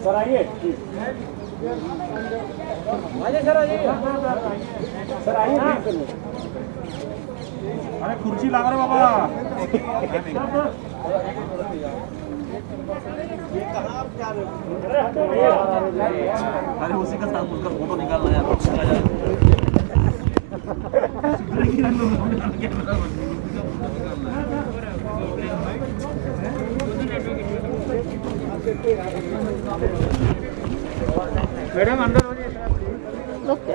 Sir आइए, sir आइए। अरे खुर्ची लाग रहे बाबा। अरे उसी का साथ बोलकर फोटो निकालना है। मैडम अंदर हो जाइए। ओके।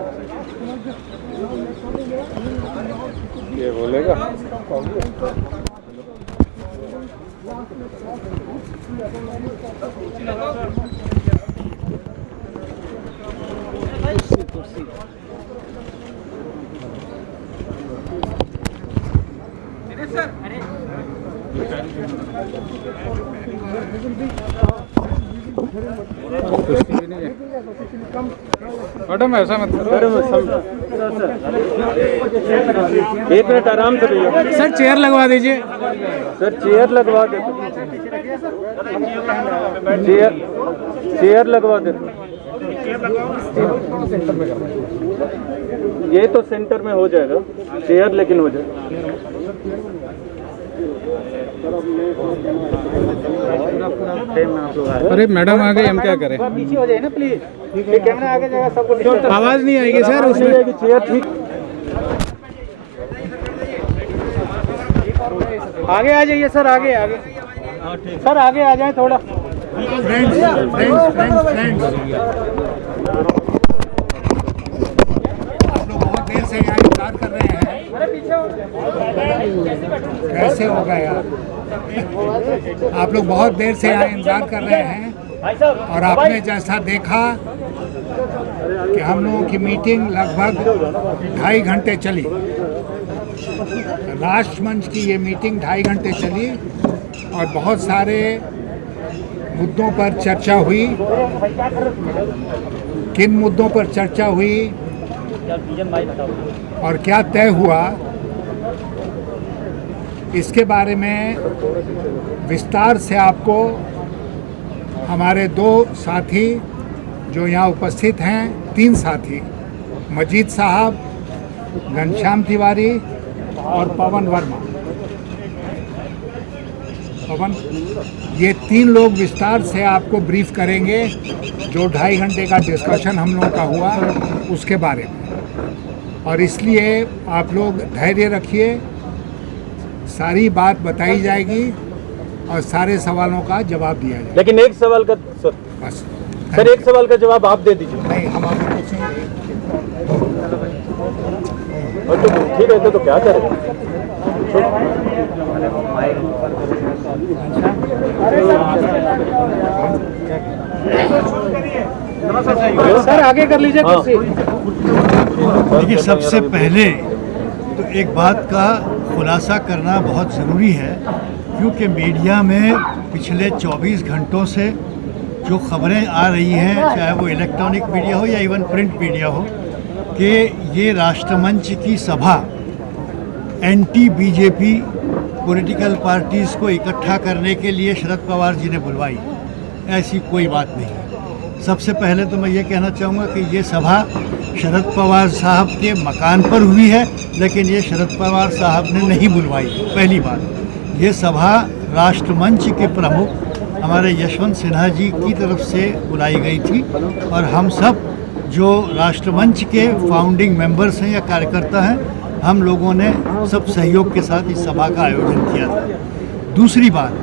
ये बोलेगा सर। अरे मैडम ऐसा मत करो। एक मिनट आराम से भैया। सर चेयर लगवा दीजिए। सर चेयर लगवा दे। चेयर लगवा दे। ये तो सेंटर में हो जाएगा, चेयर लेकिन हो जाएगा। अरे मैडम आ गए, हम क्या करें? पीछे हो जाए ना प्लीज, कैमरा आगे जाएगा, सबको आवाज नहीं आएगी सर उसमें। चेयर ठीक आगे आ जाइए सर, आगे आगे सर, आगे आ जाए थोड़ा। फ्रेंड्स आप लोग बहुत देर से यहाँ इंतजार कर रहे हैं। कैसे हो गया यार? आप लोग बहुत देर से यहाँ इंतजार कर रहे हैं और आपने जैसा देखा कि हम लोगों की मीटिंग लगभग 2.5 घंटे चली। राष्ट्रमंच की ये मीटिंग 2.5 घंटे चली और बहुत सारे मुद्दों पर चर्चा हुई। किन मुद्दों पर चर्चा हुई और क्या तय हुआ, इसके बारे में विस्तार से आपको हमारे 2 साथी जो यहाँ उपस्थित हैं, 3 साथी, मजीद साहब, घनश्याम तिवारी और पवन वर्मा। ये 3 लोग विस्तार से आपको ब्रीफ करेंगे जो 2.5 घंटे का डिस्कशन हम लोगों का हुआ उसके बारे में। और इसलिए आप लोग धैर्य रखिए, सारी बात बताई जाएगी और सारे सवालों का जवाब दिया जाएगा। लेकिन एक सवाल का सर, बस सर एक सवाल का जवाब आप दे दीजिए। नहीं, हम आपको पूछेंगे। ठीक है तो क्या करें? सर आगे कर लीजिए कुर्सी। देखिए, सबसे पहले तो एक बात का खुलासा करना बहुत ज़रूरी है, क्योंकि मीडिया में पिछले 24 घंटों से जो खबरें आ रही हैं, चाहे वो इलेक्ट्रॉनिक मीडिया हो या इवन प्रिंट मीडिया हो, कि ये राष्ट्रमंच की सभा एंटी बीजेपी पॉलिटिकल पार्टीज़ को इकट्ठा करने के लिए शरद पवार जी ने बुलवाई। ऐसी कोई बात नहीं है। सबसे पहले तो मैं ये कहना चाहूँगा कि ये सभा शरद पवार साहब के मकान पर हुई है, लेकिन ये शरद पवार साहब ने नहीं बुलवाई। पहली बात, ये सभा राष्ट्रमंच के प्रमुख हमारे यशवंत सिन्हा जी की तरफ से बुलाई गई थी और हम सब जो राष्ट्रमंच के फाउंडिंग मेंबर्स हैं या कार्यकर्ता हैं, हम लोगों ने सब सहयोग के साथ इस सभा का आयोजन किया था। दूसरी बात,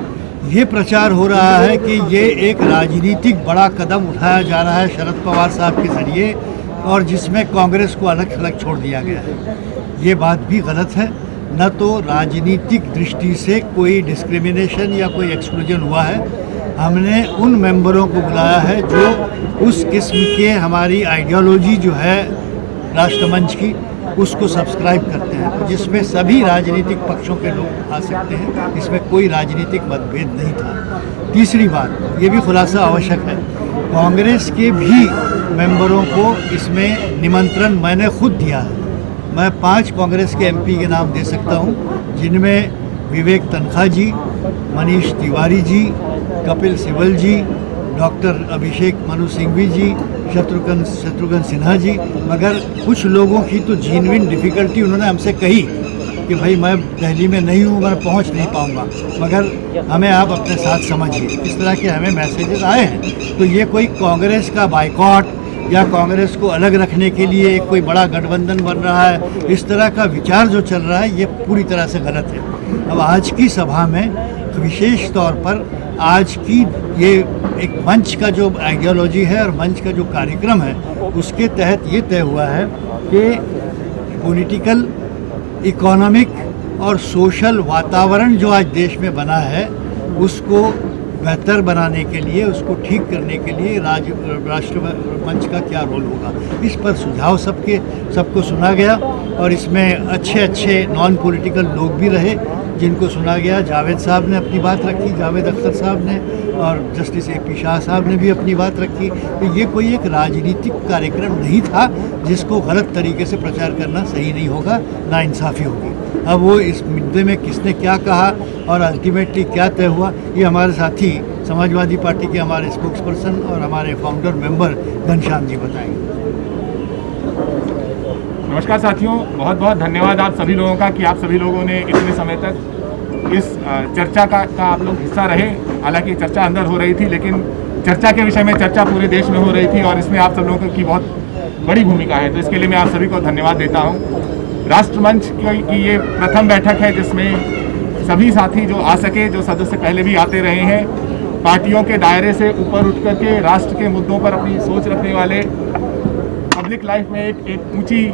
ये प्रचार हो रहा है कि ये एक राजनीतिक बड़ा कदम उठाया जा रहा है शरद पवार साहब के ज़रिए और जिसमें कांग्रेस को अलग थलग छोड़ दिया गया है। ये बात भी गलत है। न तो राजनीतिक दृष्टि से कोई डिस्क्रिमिनेशन या कोई एक्सक्लूजन हुआ है, हमने उन मेंबरों को बुलाया है जो उस किस्म के हमारी आइडियोलॉजी जो है राष्ट्रमंच की उसको सब्सक्राइब करते हैं, तो जिसमें सभी राजनीतिक पक्षों के लोग आ सकते हैं, इसमें कोई राजनीतिक मतभेद नहीं था। तीसरी बात, ये भी खुलासा आवश्यक है, कांग्रेस के भी मेंबरों को इसमें निमंत्रण मैंने खुद दिया है। मैं 5 कांग्रेस के एमपी के नाम दे सकता हूँ, जिनमें विवेक तनखा जी, मनीष तिवारी जी, कपिल सिब्बल जी, डॉक्टर अभिषेक मनु सिंघवी जी, शत्रुघ्न सिन्हा जी। मगर कुछ लोगों की तो जेन्युइन डिफ़िकल्टी उन्होंने हमसे कही कि भाई मैं दिल्ली में नहीं हूँ, मैं पहुँच नहीं पाऊँगा, मगर हमें आप अपने साथ समझिए। इस तरह के हमें मैसेजेस आए हैं। तो ये कोई कांग्रेस का बाइकॉट या कांग्रेस को अलग रखने के लिए एक कोई बड़ा गठबंधन बन रहा है, इस तरह का विचार जो चल रहा है ये पूरी तरह से गलत है। अब आज की सभा में विशेष तौर पर आज की ये एक मंच का जो आइडियोलॉजी है और मंच का जो कार्यक्रम है उसके तहत ये तय हुआ है कि पॉलिटिकल, इकोनॉमिक और सोशल वातावरण जो आज देश में बना है उसको बेहतर बनाने के लिए, उसको ठीक करने के लिए राष्ट्र मंच का क्या रोल होगा, इस पर सुझाव सबको सुना गया। और इसमें अच्छे नॉन पॉलिटिकल लोग भी रहे जिनको सुना गया। जावेद साहब ने अपनी बात रखी, जावेद अख्तर साहब ने, और जस्टिस AP शाह साहब ने भी अपनी बात रखी। तो ये कोई एक राजनीतिक कार्यक्रम नहीं था जिसको गलत तरीके से प्रचार करना सही नहीं होगा, नाइंसाफ़ी होगी। अब वो इस मुद्दे में किसने क्या कहा और अल्टीमेटली क्या तय हुआ, ये हमारे साथी समाजवादी पार्टी के हमारे स्पोक्सपर्सन और हमारे फाउंडर मेंबर घनश्याम जी बताएंगे। नमस्कार साथियों, बहुत बहुत धन्यवाद आप सभी लोगों का कि आप सभी लोगों ने इतने समय तक इस चर्चा का आप लोग हिस्सा रहे। हालांकि चर्चा अंदर हो रही थी, लेकिन चर्चा के विषय में चर्चा पूरे देश में हो रही थी और इसमें आप सब लोगों की बहुत बड़ी भूमिका है, तो इसके लिए मैं आप सभी को धन्यवाद देता हूँ। राष्ट्रमंच की ये प्रथम बैठक है जिसमें सभी साथी जो आ सके, जो सदस्य पहले भी आते रहे हैं, पार्टियों के दायरे से ऊपर उठ करके राष्ट्र के मुद्दों पर अपनी सोच रखने वाले, पब्लिक लाइफ में एक ऊंची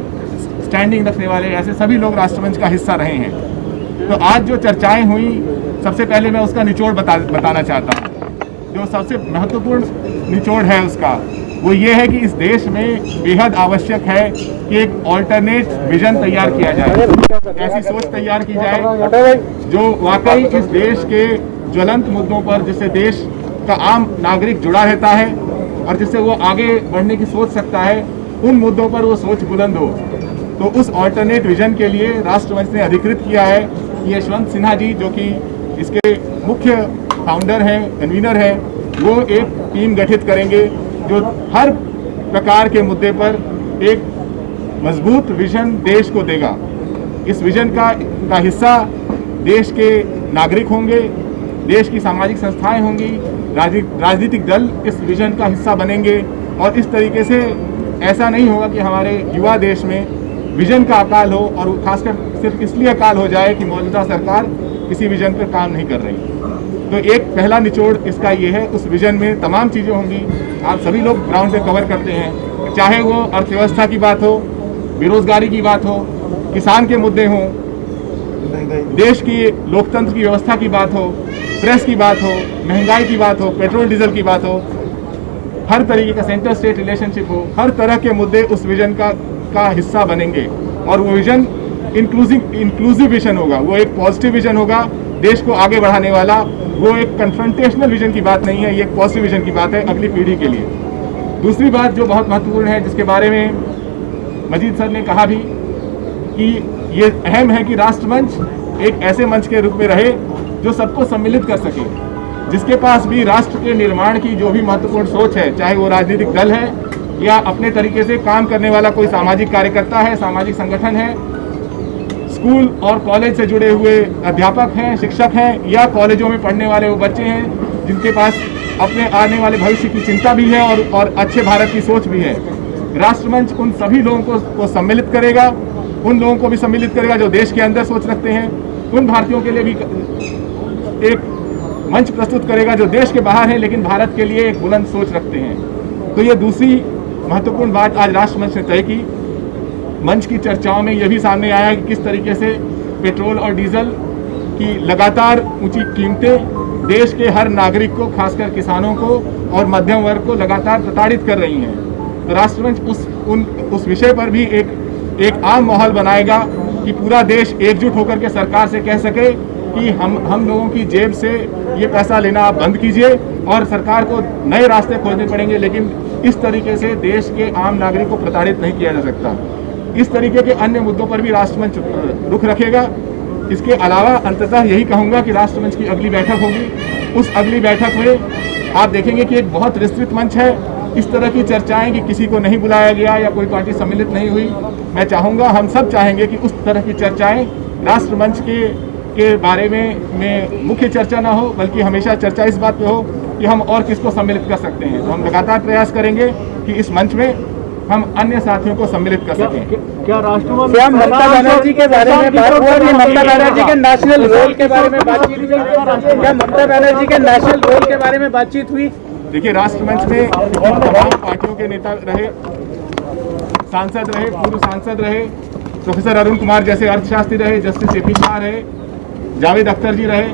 स्टैंडिंग रखने वाले, ऐसे सभी लोग राष्ट्रमंच का हिस्सा रहे हैं। तो आज जो चर्चाएं हुई, सबसे पहले मैं उसका निचोड़ बताना चाहता हूँ। जो सबसे महत्वपूर्ण निचोड़ है उसका वो ये है कि इस देश में बेहद आवश्यक है कि एक ऑल्टरनेट विजन तैयार किया जाए, ऐसी सोच तैयार की जाए जो वाकई इस देश के ज्वलंत मुद्दों पर, जिससे देश का आम नागरिक जुड़ा रहता है और जिससे वो आगे बढ़ने की सोच सकता है, उन मुद्दों पर वो सोच बुलंद हो। तो उस ऑल्टरनेट विजन के लिए राष्ट्रमंच ने अधिकृत किया है कि यशवंत सिन्हा जी, जो कि इसके मुख्य फाउंडर हैं, कन्वीनर हैं, वो एक टीम गठित करेंगे जो हर प्रकार के मुद्दे पर एक मजबूत विजन देश को देगा। इस विजन का हिस्सा देश के नागरिक होंगे, देश की सामाजिक संस्थाएं होंगी, राजनीतिक दल इस विजन का हिस्सा बनेंगे। और इस तरीके से ऐसा नहीं होगा कि हमारे युवा देश में विजन का अकाल हो और खासकर सिर्फ इसलिए अकाल हो जाए कि मौजूदा सरकार किसी विजन पर काम नहीं कर रही। तो एक पहला निचोड़ इसका ये है, उस विजन में तमाम चीज़ें होंगी। आप सभी लोग ग्राउंड पे कवर करते हैं, चाहे वो अर्थव्यवस्था की बात हो, बेरोजगारी की बात हो, किसान के मुद्दे हों, देश की लोकतंत्र की व्यवस्था की बात हो, प्रेस की बात हो, महंगाई की बात हो, पेट्रोल डीजल की बात हो, हर तरीके का सेंटर स्टेट रिलेशनशिप हो, हर तरह के मुद्दे उस विजन का हिस्सा बनेंगे। और वो विजन इंक्लूसिव विजन होगा, वो एक पॉजिटिव विजन होगा, देश को आगे बढ़ाने वाला। वो एक कन्फ्रंटेशनल विजन की बात नहीं है, ये एक पॉजिटिव विजन की बात है अगली पीढ़ी के लिए। दूसरी बात जो बहुत महत्वपूर्ण है, जिसके बारे में मजीद सर ने कहा भी, कि ये अहम है कि राष्ट्रमंच एक ऐसे मंच के रूप में रहे जो सबको सम्मिलित कर सके, जिसके पास भी राष्ट्र के निर्माण की जो भी महत्वपूर्ण सोच है, चाहे वो राजनीतिक दल है या अपने तरीके से काम करने वाला कोई सामाजिक कार्यकर्ता है, सामाजिक संगठन है, स्कूल और कॉलेज से जुड़े हुए अध्यापक हैं, शिक्षक हैं, या कॉलेजों में पढ़ने वाले वो बच्चे हैं जिनके पास अपने आने वाले भविष्य की चिंता भी है और अच्छे भारत की सोच भी है। राष्ट्रमंच उन सभी लोगों को सम्मिलित करेगा, उन लोगों को भी सम्मिलित करेगा जो देश के अंदर सोच रखते हैं, उन भारतीयों के लिए भी एक मंच प्रस्तुत करेगा जो देश के बाहर है लेकिन भारत के लिए एक बुलंद सोच रखते हैं। तो ये दूसरी महत्वपूर्ण बात आज राष्ट्रमंच ने तय की। मंच की चर्चाओं में यह भी सामने आया कि किस तरीके से पेट्रोल और डीजल की लगातार ऊंची कीमतें देश के हर नागरिक को, खासकर किसानों को और मध्यम वर्ग को लगातार प्रताड़ित कर रही हैं। तो राष्ट्रमंच उस विषय पर भी एक आम माहौल बनाएगा कि पूरा देश एकजुट होकर के सरकार से कह सके कि हम लोगों की जेब से ये पैसा लेना आप बंद कीजिए और सरकार को नए रास्ते खोजने पड़ेंगे, लेकिन इस तरीके से देश के आम नागरिक को प्रताड़ित नहीं किया जा सकता। इस तरीके के अन्य मुद्दों पर भी राष्ट्रमंच रुख रखेगा। इसके अलावा अंततः यही कहूँगा कि राष्ट्रमंच की अगली बैठक होगी। उस अगली बैठक में आप देखेंगे कि एक बहुत विस्तृत मंच है। इस तरह की चर्चाएं कि किसी को नहीं बुलाया गया या कोई पार्टी सम्मिलित नहीं हुई, मैं चाहूँगा, हम सब चाहेंगे कि उस तरह की चर्चाएं राष्ट्रमंच के बारे में मुख्य चर्चा ना हो, बल्कि हमेशा चर्चा इस बात पे हो कि हम और किसको सम्मिलित कर सकते हैं। तो हम लगातार प्रयास करेंगे कि इस मंच में हम अन्य साथियों को सम्मिलित कर सकें। क्या राष्ट्रवादी क्या ममता बनर्जी के बारे में बात हुई? ममता बनर्जी के नेशनल रोल के बारे में बातचीत हुई? क्या ममता बनर्जी के नेशनल रोल के बारे में बातचीत हुई? देखिए, राष्ट्रमंच में तमाम पार्टियों के नेता रहे, सांसद रहे, पूर्व सांसद रहे, प्रोफेसर अरुण कुमार जैसे अर्थशास्त्री रहे, जस्टिस जेपी शाह रहे, जावेद अख्तर जी रहे।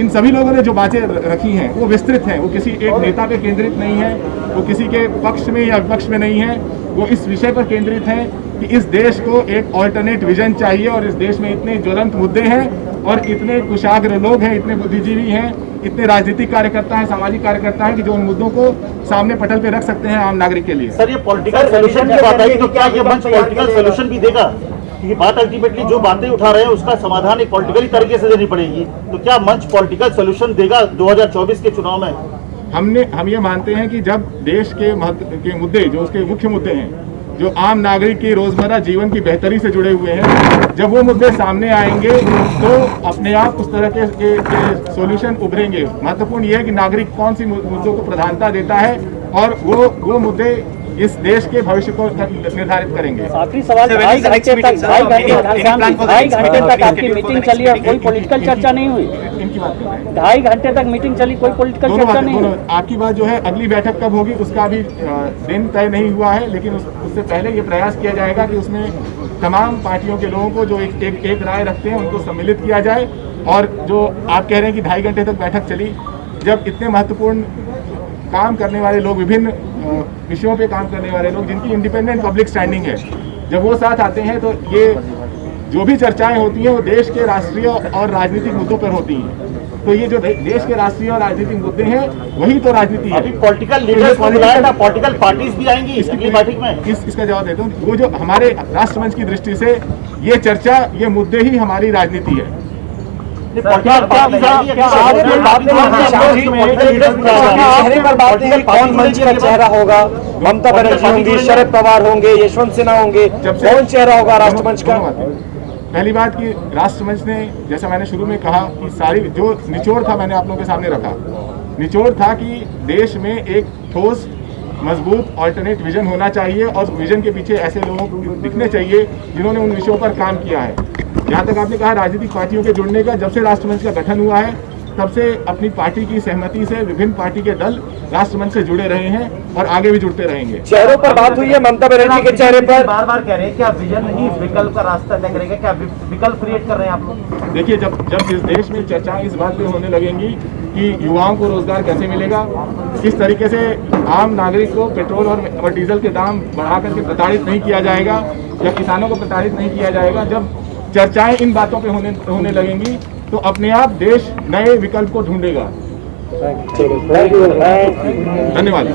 इन सभी लोगों ने जो बातें रखी हैं वो विस्तृत हैं, वो किसी एक नेता पे केंद्रित नहीं है, वो किसी के पक्ष में या विपक्ष में नहीं है, वो इस विषय पर केंद्रित हैं कि इस देश को एक ऑल्टरनेट विजन चाहिए और इस देश में इतने ज्वलंत मुद्दे हैं और इतने कुशाग्र लोग हैं, इतने बुद्धिजीवी हैं, इतने राजनीतिक कार्यकर्ता हैं, सामाजिक कार्यकर्ता हैं कि जो उन मुद्दों को सामने पटल पे रख सकते हैं आम नागरिक के लिए। सर, ये पॉलिटिकल सोल्यूशन की बात आई तो क्या ये मंच पॉलिटिकल सोल्यूशन भी देगा? ये बात अल्टीमेटली जो बातें उठा रहे हैं उसका समाधान एक पॉलिटिकली तरीके से देनी पड़ेगी, तो क्या मंच पॉलिटिकल सोल्यूशन देगा 2024 के चुनाव में? हम ये मानते हैं कि जब देश के महत्व के मुद्दे, जो उसके मुख्य मुद्दे हैं, जो आम नागरिक के रोजमर्रा जीवन की बेहतरी से जुड़े हुए हैं, जब वो मुद्दे सामने आएंगे तो अपने आप उस तरह के सॉल्यूशन उभरेंगे। महत्वपूर्ण ये है कि नागरिक कौन सी मुद्दों को प्रधानता देता है और वो मुद्दे इस देश के भविष्य को निर्धारित करेंगे। आखिरी सवाल, 2.5 घंटे तक आपकी मीटिंग चली और कोई पॉलिटिकल चर्चा नहीं हुई? इनकी बात कर रहे हैं। 2.5 घंटे तक मीटिंग चली, कोई पॉलिटिकल चर्चा नहीं हुई? आपकी बात जो है, अगली बैठक कब होगी उसका अभी दिन तय नहीं हुआ है, लेकिन उससे पहले ये प्रयास किया जाएगा कि उसमें तमाम पार्टियों के लोगों को जो एक राय रखते हैं उनको सम्मिलित किया जाए। और जो आप कह रहे हैं कि 2.5 घंटे तक बैठक चली, जब इतने महत्वपूर्ण काम करने वाले लोग, विभिन्न विषयों पे काम करने वाले लोग जिनकी इंडिपेंडेंट पब्लिक स्टैंडिंग है, जब वो साथ आते हैं तो ये जो भी चर्चाएं होती हैं वो देश के राष्ट्रीय और राजनीतिक मुद्दों पर होती हैं। तो ये जो देश के राष्ट्रीय और राजनीतिक मुद्दे हैं वही तो राजनीति है। अभी पॉलिटिकल लीडर्स को बुलाया था, पॉलिटिकल पार्टीज भी आएंगी अगली बैठक में। इसका जवाब देता हूँ। वो जो हमारे राष्ट्रमंच की दृष्टि से ये चर्चा, ये मुद्दे ही हमारी राजनीति है। चेहरे पर बात नहीं, कौन मंच का चेहरा होगा? ममता बनर्जी होंगी, शरद पवार होंगे, यशवंत सिन्हा होंगे, कौन चेहरा होगा राष्ट्रमंच का? पहली बात कि राष्ट्रमंच ने, जैसा मैंने शुरू में कहा कि सारी जो निचोड़ था मैंने आप लोगों के सामने रखा। निचोड़ था कि देश में एक ठोस, मजबूत ऑल्टरनेट विजन होना चाहिए और उस विजन के पीछे ऐसे लोग दिखने चाहिए जिन्होंने उन विषयों पर काम किया है। जहाँ तक आपने कहा राजनीतिक पार्टियों के जुड़ने का, जब से राष्ट्रमंच का गठन हुआ है तब से अपनी पार्टी की सहमति से विभिन्न पार्टी के दल राष्ट्रमंच से जुड़े रहे हैं और आगे भी जुड़ते रहेंगे। चेहरों पर बात हुई है ममता बनर्जी के चेहरे पर। बार बार कह रहे हैं कि आप विजन नहीं विकल्प का रास्ता तय करेंगे, क्या विकल्प क्रिएट कर रहे हैं आप लोग? देखिए, जब इस देश में चर्चाएं इस बात पे होने लगेंगी कि युवाओं को रोजगार कैसे मिलेगा, किस तरीके से आम नागरिक को पेट्रोल और डीजल के दाम बढ़ा करके प्रताड़ित नहीं किया जाएगा या किसानों को प्रताड़ित नहीं किया जाएगा, जब चर्चाएं इन बातों पे होने लगेंगी तो अपने आप देश नए विकल्प को ढूंढेगा। धन्यवाद।